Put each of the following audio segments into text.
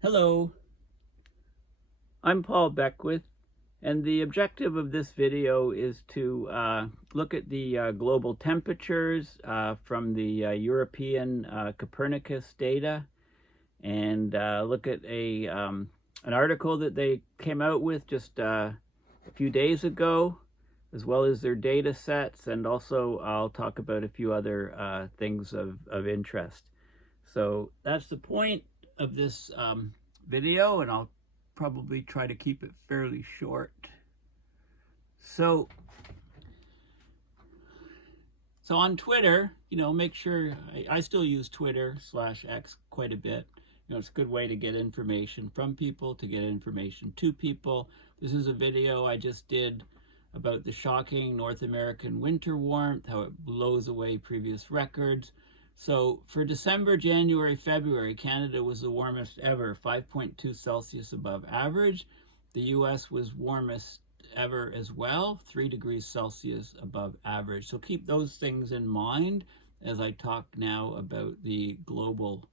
Hello, I'm Paul Beckwith, and the objective of this video is to look at the global temperatures from the European Copernicus data, and look at an article that they came out with just a few days ago, as well as their data sets, and also I'll talk about a few other things of interest. So that's the point of this video, and I'll probably try to keep it fairly short. So on Twitter, make sure, I still use Twitter/X quite a bit. It's a good way to get information from people, to get information to people. This is a video I just did about the shocking North American winter warmth, how it blows away previous records. So for December, January, February, Canada was the warmest ever, 5.2 Celsius above average. The US was warmest ever as well, 3 degrees Celsius above average. So keep those things in mind as I talk now about the global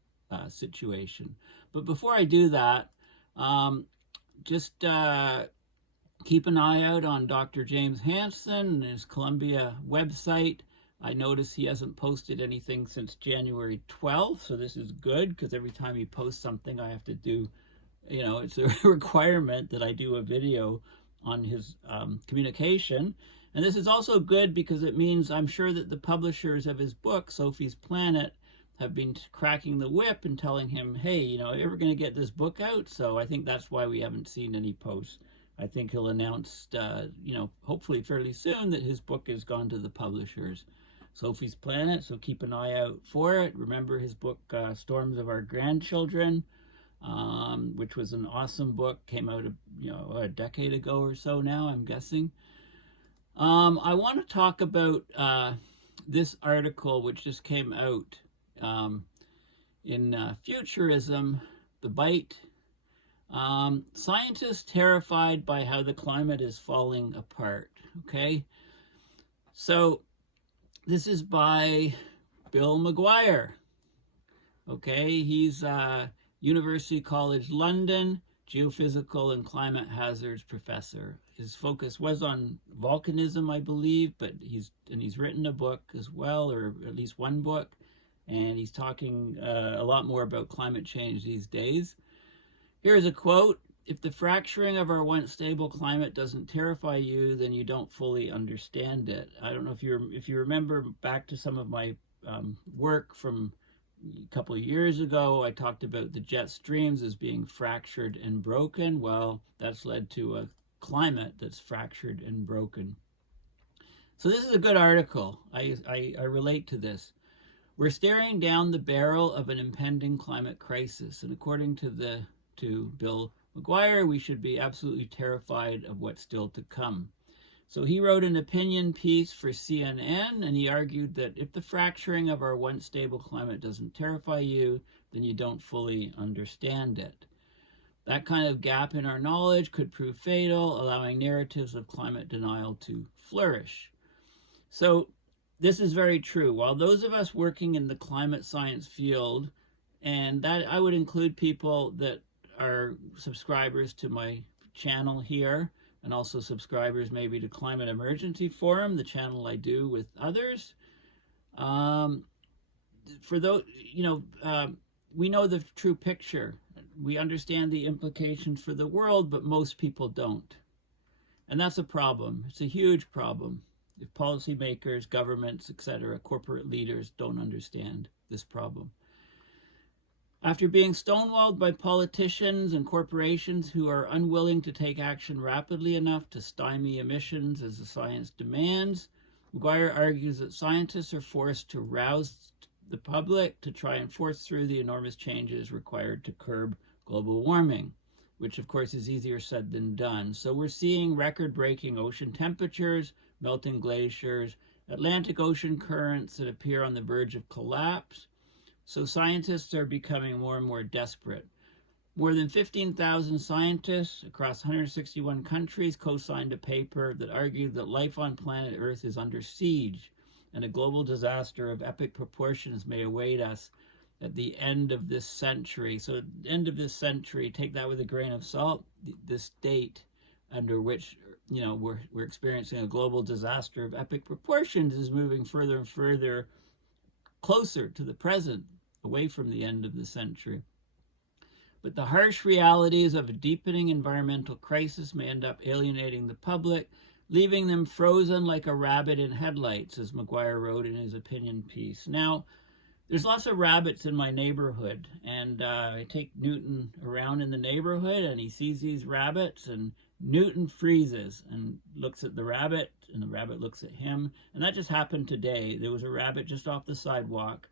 situation. But before I do that, just keep an eye out on Dr. James Hansen and his Columbia website. I notice he hasn't posted anything since January 12th, so this is good, because every time he posts something I have to do, it's a requirement that I do a video on his communication. And this is also good because it means I'm sure that the publishers of his book, Sophie's Planet, have been cracking the whip and telling him, hey, ever going to get this book out? So I think that's why we haven't seen any posts. I think he'll announce, hopefully fairly soon, that his book has gone to the publishers. Sophie's Planet, so keep an eye out for it. Remember his book, Storms of Our Grandchildren, which was an awesome book, came out a decade ago or so now, I'm guessing. I want to talk about this article, which just came out in Futurism, The Bite. Scientists terrified by how the climate is falling apart. Okay, so this is by Bill McGuire. Okay, he's University College London geophysical and climate hazards professor. His focus was on volcanism, I believe, but he's written a book as well, or at least one book, and he's talking a lot more about climate change these days. Here's a quote: "If the fracturing of our once stable climate doesn't terrify you, then you don't fully understand it." I don't know if you remember back to some of my work from a couple of years ago. I talked about the jet streams as being fractured and broken. Well, that's led to a climate that's fractured and broken. So this is a good article. I relate to this. We're staring down the barrel of an impending climate crisis, and according to Bill McGuire, we should be absolutely terrified of what's still to come. So he wrote an opinion piece for CNN, and he argued that if the fracturing of our once stable climate doesn't terrify you, then you don't fully understand it. That kind of gap in our knowledge could prove fatal, allowing narratives of climate denial to flourish. So this is very true. While those of us working in the climate science field, and that I would include people that are subscribers to my channel here, and also subscribers maybe to Climate Emergency Forum, the channel I do with others. For those, we know the true picture. We understand the implications for the world, but most people don't. And that's a problem. It's a huge problem. If policymakers, governments, etc., corporate leaders don't understand this problem. After being stonewalled by politicians and corporations who are unwilling to take action rapidly enough to stymie emissions as the science demands, McGuire argues that scientists are forced to rouse the public to try and force through the enormous changes required to curb global warming, which of course is easier said than done. So we're seeing record-breaking ocean temperatures, melting glaciers, Atlantic Ocean currents that appear on the verge of collapse. So scientists are becoming more and more desperate. More than 15,000 scientists across 161 countries co-signed a paper that argued that life on planet Earth is under siege, and a global disaster of epic proportions may await us at the end of this century. So end of this century, take that with a grain of salt, this date under which, you know, we're experiencing a global disaster of epic proportions is moving further and further closer to the present, away from the end of the century. But the harsh realities of a deepening environmental crisis may end up alienating the public, leaving them frozen like a rabbit in headlights, as McGuire wrote in his opinion piece. Now, there's lots of rabbits in my neighborhood, and I take Newton around in the neighborhood, and he sees these rabbits, and Newton freezes and looks at the rabbit, and the rabbit looks at him. And that just happened today. There was a rabbit just off the sidewalk.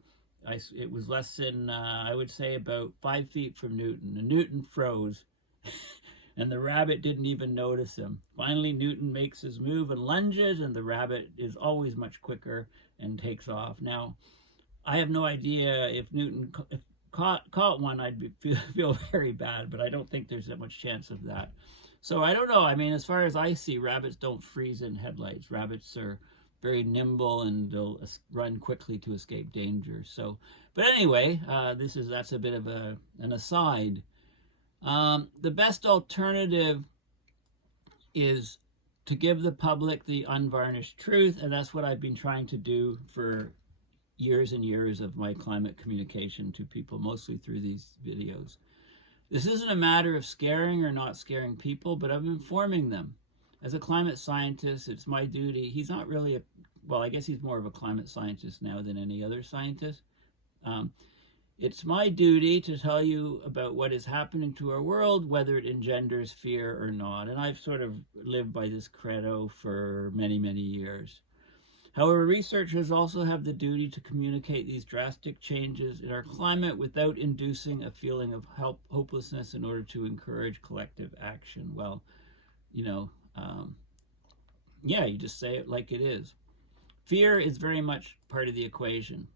It was less than, I would say, about 5 feet from Newton. And Newton froze, and the rabbit didn't even notice him. Finally, Newton makes his move and lunges, and the rabbit is always much quicker and takes off. Now, I have no idea if Newton caught one, I'd feel very bad, but I don't think there's that much chance of that. So I don't know. I mean, as far as I see, rabbits don't freeze in headlights. Rabbits are very nimble, and they'll run quickly to escape danger. So, but anyway, that's a bit of an aside. The best alternative is to give the public the unvarnished truth, and that's what I've been trying to do for years and years of my climate communication to people, mostly through these videos. This isn't a matter of scaring or not scaring people, but of informing them. As a climate scientist, it's my duty. He's not really well, I guess he's more of a climate scientist now than any other scientist. It's my duty to tell you about what is happening to our world, whether it engenders fear or not. And I've sort of lived by this credo for many, many years. However, researchers also have the duty to communicate these drastic changes in our climate without inducing a feeling of hopelessness in order to encourage collective action. Well, you know, yeah, you just say it like it is. Fear is very much part of the equation.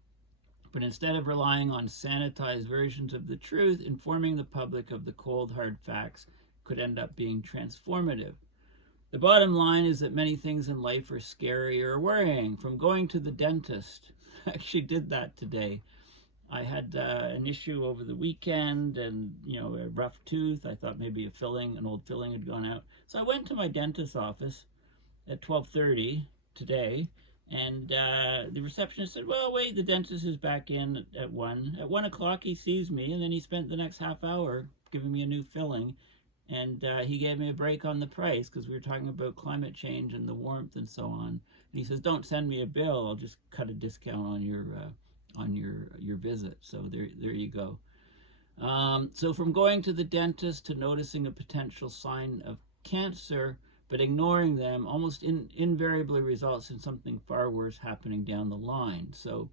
But instead of relying on sanitized versions of the truth, informing the public of the cold, hard facts could end up being transformative. The bottom line is that many things in life are scary or worrying, from going to the dentist. I actually did that today. I had an issue over the weekend, and, you know, a rough tooth. I thought maybe an old filling had gone out. So I went to my dentist's office at 12:30 today, and the receptionist said, well, wait, the dentist is back in at 1. At 1 o'clock, he sees me, and then he spent the next half hour giving me a new filling. And he gave me a break on the price because we were talking about climate change and the warmth and so on. And he says, don't send me a bill. I'll just cut a discount on your visit. So there you go. So from going to the dentist to noticing a potential sign of cancer, but ignoring them almost invariably results in something far worse happening down the line. So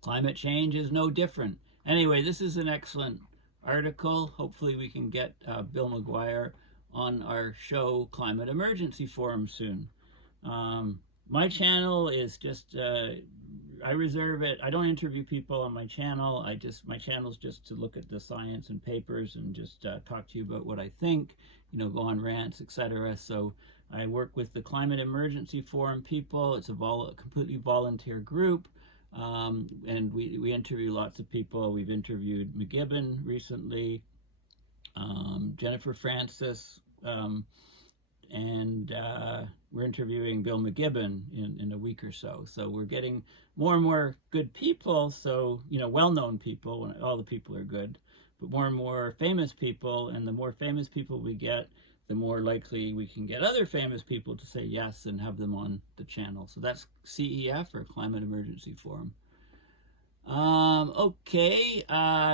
climate change is no different. Anyway, this is an excellent article. Hopefully we can get Bill McGuire on our show Climate Emergency Forum soon. My channel is just, I reserve it. I don't interview people on my channel. My channel's just to look at the science and papers and just talk to you about what I think, you know, go on rants, etc. So I work with the Climate Emergency Forum people. It's a completely volunteer group. And we interview lots of people. We've interviewed McGibbon recently, Jennifer Francis, and we're interviewing Bill McGibbon in a week or so. So we're getting more and more good people. So, you know, well-known people, all the people are good, but more and more famous people. And the more famous people we get, the more likely we can get other famous people to say yes and have them on the channel. So that's CEF, or Climate Emergency Forum. Okay,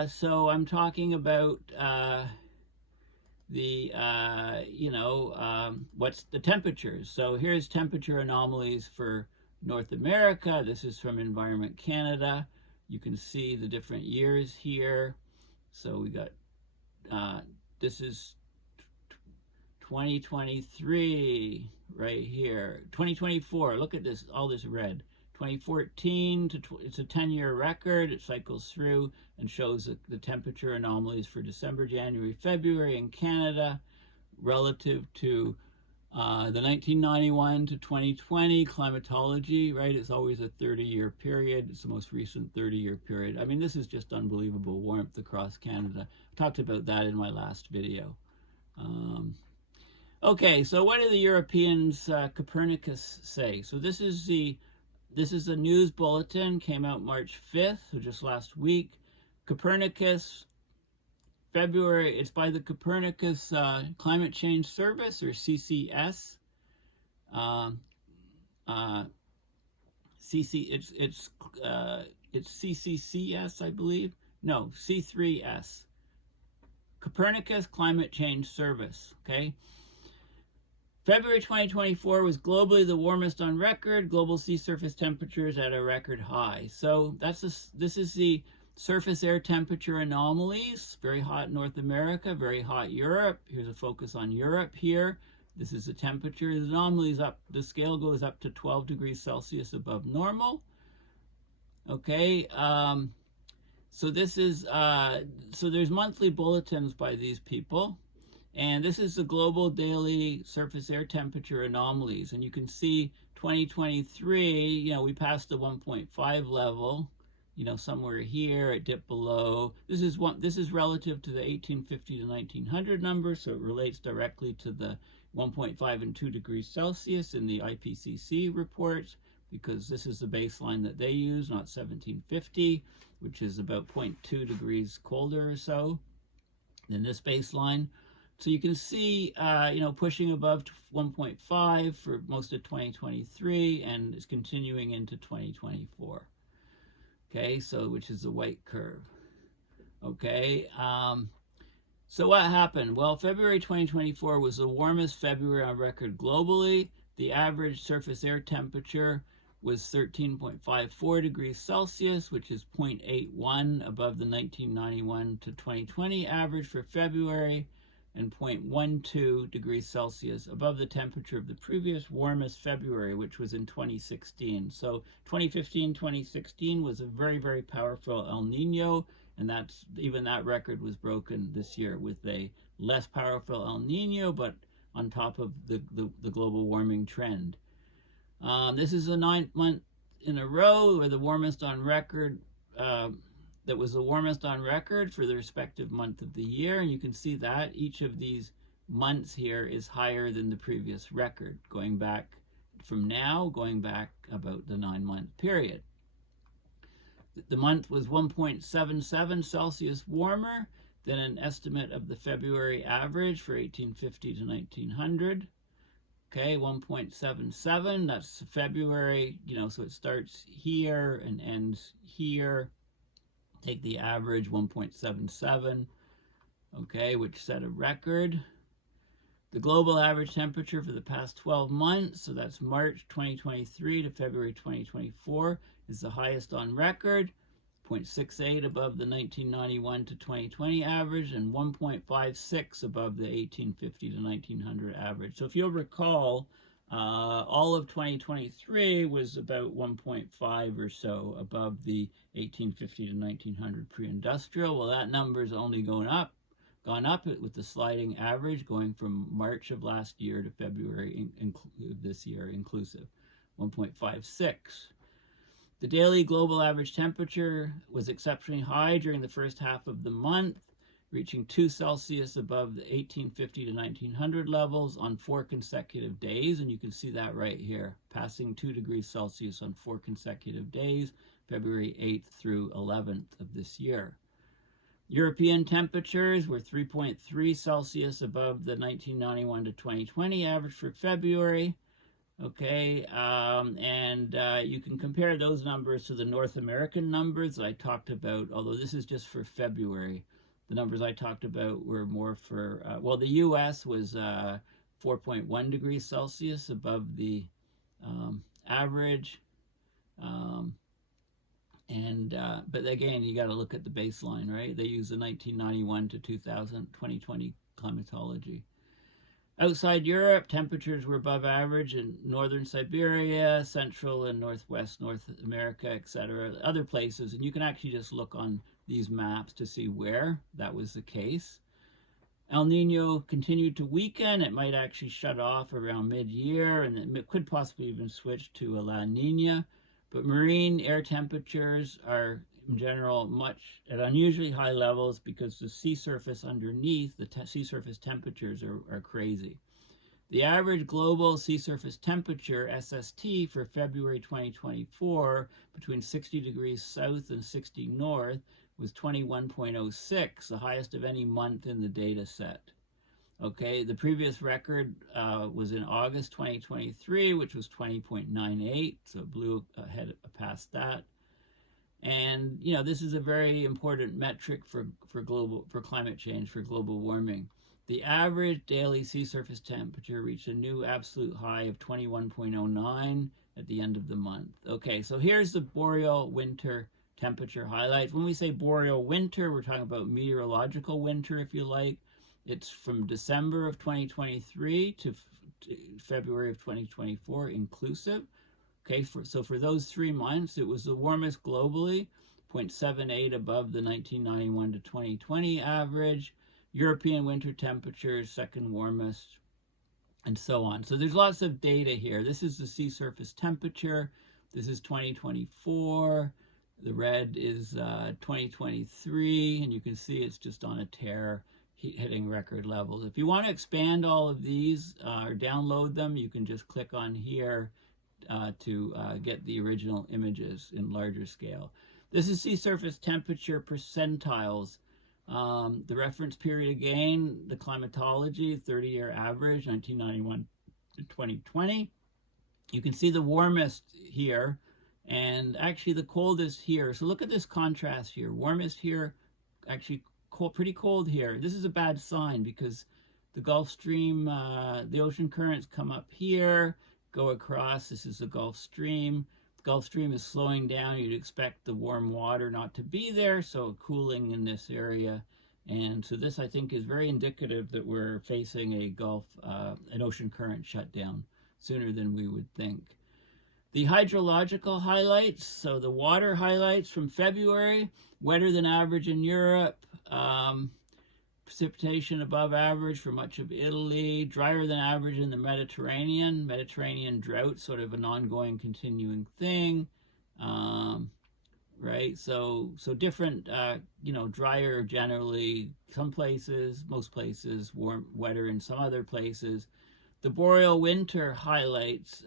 so I'm talking about what's the temperatures. So here's temperature anomalies for North America. This is from Environment Canada. You can see the different years here. So we got, this is 2023 right here. 2024, look at this, all this red. 2014 to it's a 10-year record. It cycles through and shows the temperature anomalies for December, January, February in Canada relative to The 1991 to 2020 climatology, right? It's always a 30-year period. It's the most recent 30-year period. I mean, this is just unbelievable warmth across Canada. I talked about that in my last video. Okay, so what do the Europeans, Copernicus, say? So this is a news bulletin, came out March 5th, so just last week. Copernicus, February, it's by the Copernicus Climate Change Service, or CCS. It's CCCS, I believe. No, C3S. Copernicus Climate Change Service, okay? February 2024 was globally the warmest on record. Global sea surface temperatures at a record high. So this is the surface air temperature anomalies. Very hot North America, very hot Europe. Here's a focus on Europe here. This is the temperature. The anomalies up, the scale goes up to 12 degrees Celsius above normal. Okay, so this is, so there's monthly bulletins by these people. And this is the global daily surface air temperature anomalies. And you can see 2023, you know, we passed the 1.5 level, you know, somewhere here, it dipped below. This is relative to the 1850 to 1900 numbers, so it relates directly to the 1.5 and 2 degrees Celsius in the IPCC reports, because this is the baseline that they use, not 1750, which is about 0.2 degrees colder or so than this baseline. So you can see, you know, pushing above 1.5 for most of 2023, and it's continuing into 2024. Okay, so which is the white curve. Okay, so what happened? Well, February 2024 was the warmest February on record globally. The average surface air temperature was 13.54 degrees Celsius, which is 0.81 above the 1991 to 2020 average for February, and 0.12 degrees Celsius above the temperature of the previous warmest February, which was in 2016. So 2015-2016 was a very, very powerful El Nino, and even that record was broken this year with a less powerful El Nino, but on top of the global warming trend. This is the 9th month in a row where the warmest on record, that was the warmest on record for the respective month of the year. And you can see that each of these months here is higher than the previous record, going back about the 9-month period. The month was 1.77 Celsius warmer than an estimate of the February average for 1850 to 1900. Okay, 1.77, that's February, you know, so it starts here and ends here. Take the average, 1.77, okay, which set a record. The global average temperature for the past 12 months, so that's March 2023 to February 2024, is the highest on record, 0.68 above the 1991 to 2020 average, and 1.56 above the 1850 to 1900 average. So if you'll recall, all of 2023 was about 1.5 or so above the 1850 to 1900 pre-industrial. Well, that number's only gone up with the sliding average going from March of last year to February this year inclusive, 1.56. The daily global average temperature was exceptionally high during the first half of the month, reaching 2 Celsius above the 1850 to 1900 levels on 4 consecutive days. And you can see that right here, passing 2 degrees Celsius on 4 consecutive days, February 8th through 11th of this year. European temperatures were 3.3 Celsius above the 1991 to 2020 average for February. Okay, you can compare those numbers to the North American numbers that I talked about, although this is just for February. The numbers I talked about were more for, well, the U.S. was 4.1 degrees Celsius above the average. But again, you got to look at the baseline, right? They use the 1991 to 2020 climatology. Outside Europe, temperatures were above average in northern Siberia, central and northwest North America, etc., other places. And you can actually just look on these maps to see where that was the case. El Nino continued to weaken. It might actually shut off around mid-year, and it could possibly even switch to a La Nina. But marine air temperatures are, in general, at unusually high levels because the sea surface underneath, the sea surface temperatures are crazy. The average global sea surface temperature, SST, for February 2024, between 60 degrees south and 60 north, was 21.06, the highest of any month in the data set. Okay, the previous record was in August 2023, which was 20.98, so it blew ahead past that. And this is a very important metric for climate change, for global warming. The average daily sea surface temperature reached a new absolute high of 21.09 at the end of the month. Okay, so here's the Boreal Winter temperature highlights. When we say Boreal Winter, we're talking about meteorological winter, if you like. It's from December of 2023 to February of 2024 inclusive. Okay, so for those 3 months, it was the warmest globally, 0.78 above the 1991 to 2020 average. European winter temperatures, second warmest, and so on. So there's lots of data here. This is the sea surface temperature. This is 2024. The red is 2023, and you can see it's just on a tear, hitting record levels. If you want to expand all of these or download them, you can just click on here to get the original images in larger scale. This is sea surface temperature percentiles. The reference period again, the climatology, 30-year average, 1991 to 2020. You can see the warmest here and actually the coldest here. So look at this contrast here. Warmest here, actually cold, pretty cold here. This is a bad sign because the Gulf Stream, the ocean currents come up here, go across. This is the Gulf Stream. The Gulf Stream is slowing down. You'd expect the warm water not to be there, so cooling in this area. And so this, I think, is very indicative that we're facing a an ocean current shutdown sooner than we would think. The hydrological highlights, so the water highlights from February, wetter than average in Europe, precipitation above average for much of Italy, drier than average in the Mediterranean drought, sort of an ongoing, continuing thing, right? So different, drier generally, some places, most places, wetter in some other places. The Boreal Winter highlights,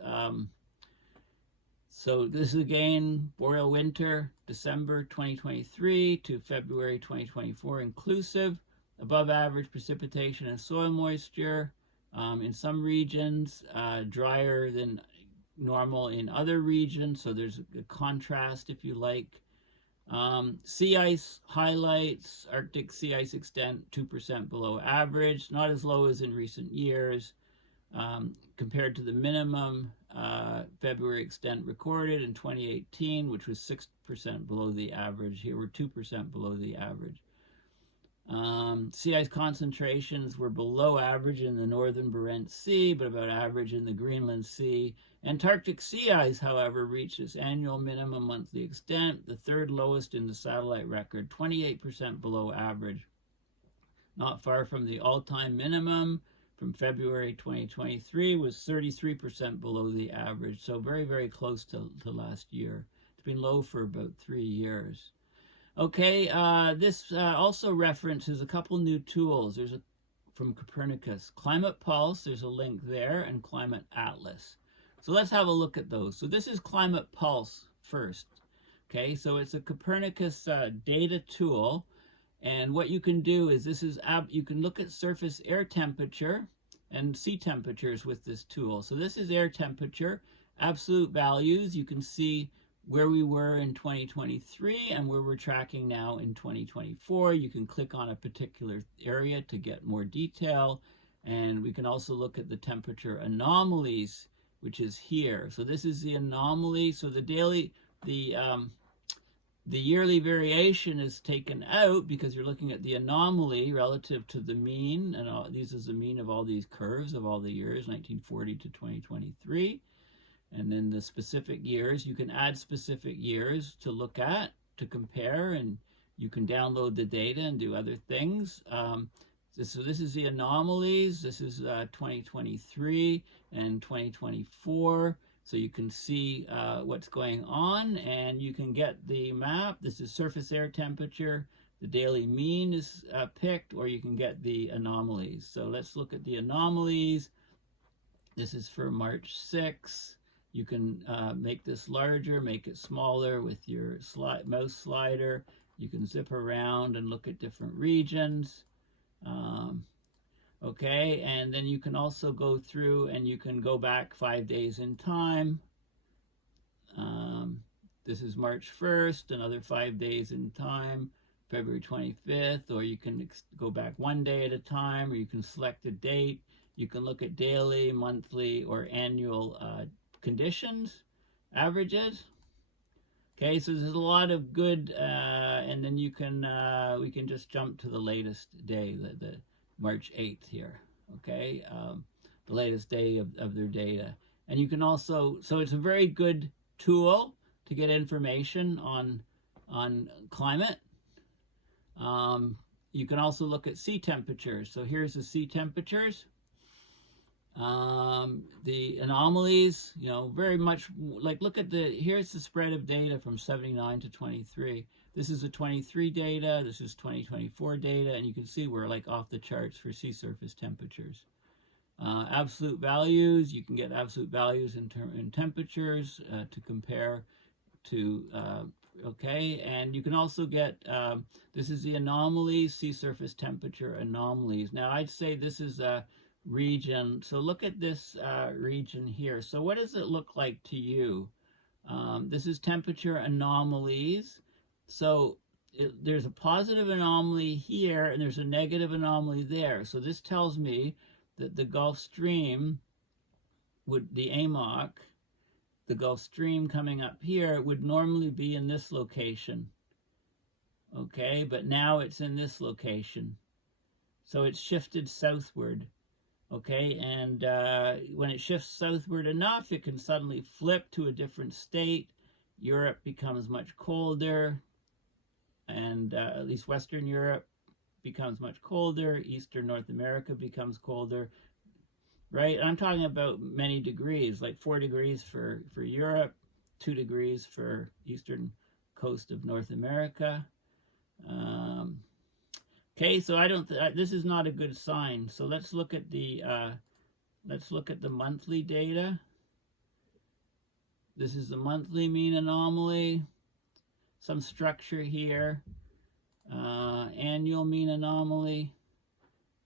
so this is again Boreal Winter, December 2023 to February 2024 inclusive. Above average precipitation and soil moisture. In some regions, drier than normal in other regions, so there's a contrast, if you like. Sea ice highlights, Arctic sea ice extent 2% below average, not as low as in recent years. Compared to the minimum February extent recorded in 2018, which was 6% below the average. Here we're 2% below the average. Sea ice concentrations were below average in the northern Barents Sea, but about average in the Greenland Sea. Antarctic sea ice, however, reached its annual minimum monthly extent, the third lowest in the satellite record, 28% below average. Not far from the all-time minimum from February 2023 was 33% below the average, so very, very close to last year. It's been low for about 3 years. Okay, this also references a couple new tools. There's from Copernicus Climate Pulse, there's a link there, and Climate Atlas. So let's have a look at those. So this is Climate Pulse first. Okay, so it's a Copernicus data tool, and what you can do is you can look at surface air temperature and sea temperatures with this tool. So this is air temperature, absolute values. You can see where we were in 2023 and where we're tracking now in 2024. You can click on a particular area to get more detail. And we can also look at the temperature anomalies, which is here. So this is the anomaly. So the yearly variation is taken out because you're looking at the anomaly relative to the mean. And this is the mean of all these curves of all the years, 1940 to 2023. And then the specific years, you can add specific years to look at, to compare, and you can download the data and do other things. So this is the anomalies. This is 2023 and 2024. So you can see what's going on, and you can get the map. This is surface air temperature. The daily mean is picked, or you can get the anomalies. So let's look at the anomalies. This is for March 6. You can make this larger, make it smaller with your mouse slider. You can zip around and look at different regions. Okay, and then you can also go through and you can go back 5 days in time. This is March 1st, another 5 days in time, February 25th, or you can go back 1 day at a time, or you can select a date. You can look at daily, monthly, or annual conditions, averages. Okay, so there's a lot of good, and then you can, we can just jump to the latest day, the March 8th here, okay, the latest day of their data. And you can also, so it's a very good tool to get information on climate. You can also look at sea temperatures. So here's the sea temperatures. The anomalies, you know, very much like, look at here's the spread of data from 79 to 23. This is the 23 data, this is 2024 data, and you can see we're like off the charts for sea surface temperatures. Absolute values, you can get absolute values in temperatures to compare to, okay, and you can also get, this is the anomalies, sea surface temperature anomalies. Now I'd say this is a region, so look at this region here. So what does it look like to you? This is temperature anomalies. So there's a positive anomaly here and there's a negative anomaly there. So this tells me that the Gulf Stream the AMOC, the Gulf Stream coming up here would normally be in this location. Okay, but now it's in this location. So it's shifted southward. Okay, and when it shifts southward enough, it can suddenly flip to a different state. Europe becomes much colder, and at least Western Europe becomes much colder. Eastern North America becomes colder, right? And I'm talking about many degrees, like 4 degrees for Europe, 2 degrees for eastern coast of North America. Okay, so this is not a good sign. So let's look at the monthly data. This is the monthly mean anomaly. Some structure here. Annual mean anomaly.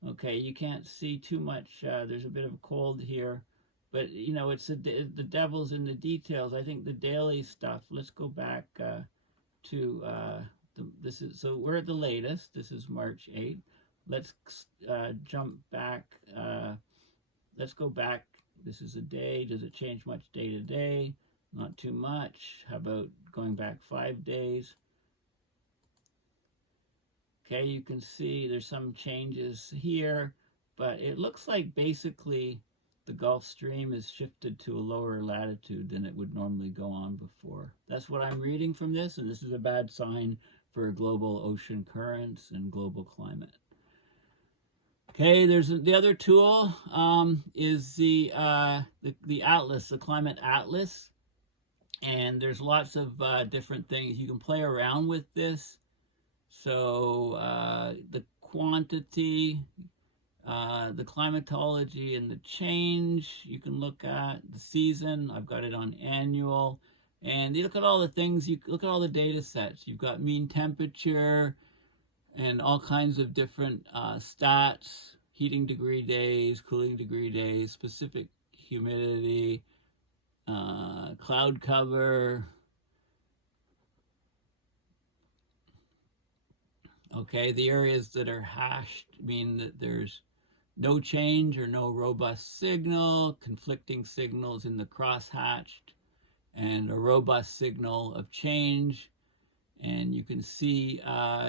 Okay, you can't see too much. There's a bit of cold here, but you know, it's the devil's in the details. I think the daily stuff. Let's go back to. So we're at the latest. This is March 8th. Let's jump back. Let's go back. This is a day. Does it change much day to day? Not too much. How about going back 5 days? Okay, you can see there's some changes here, but it looks like basically the Gulf Stream is shifted to a lower latitude than it would normally go on before. That's what I'm reading from this, and this is a bad sign for global ocean currents and global climate. Okay, there's the other tool is the Atlas, the Climate Atlas, and there's lots of different things you can play around with this. So the quantity, the climatology and the change you can look at, the season, I've got it on annual. And you look at all the things, you look at all the data sets. You've got mean temperature and all kinds of different stats, heating degree days, cooling degree days, specific humidity, cloud cover. Okay, the areas that are hashed mean that there's no change or no robust signal, conflicting signals in the crosshatched, and a robust signal of change. And you can see,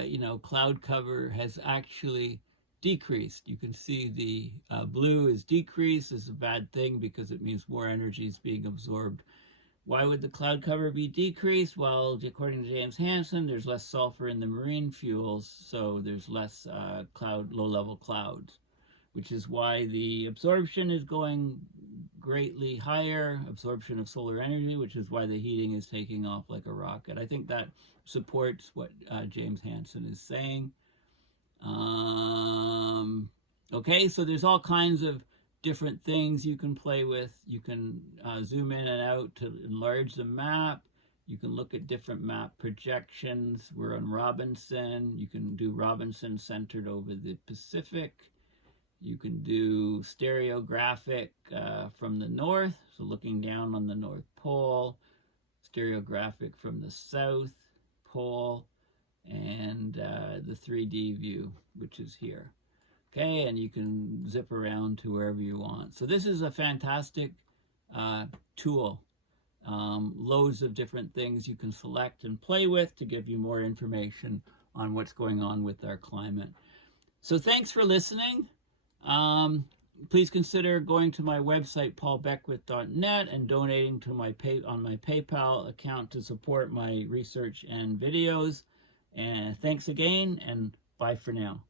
you know, cloud cover has actually decreased. You can see the blue is decreased. This is a bad thing because it means more energy is being absorbed Why would the cloud cover be decreased? Well, according to James Hansen, there's less sulfur in the marine fuels, so there's less low-level clouds, which is why the absorption is going greatly higher, absorption of solar energy, which is why the heating is taking off like a rocket. I think that supports what James Hansen is saying. Okay, so there's all kinds of different things you can play with. You can zoom in and out to enlarge the map. You can look at different map projections. We're on Robinson. You can do Robinson centered over the Pacific. You can do stereographic from the north, so looking down on the North Pole, stereographic from the South Pole, and the 3D view, which is here. Okay, and you can zip around to wherever you want. So this is a fantastic tool. Loads of different things you can select and play with to give you more information on what's going on with our climate. So thanks for listening. Please consider going to my website, paulbeckwith.net, and donating to my PayPal account to support my research and videos. And thanks again, and bye for now.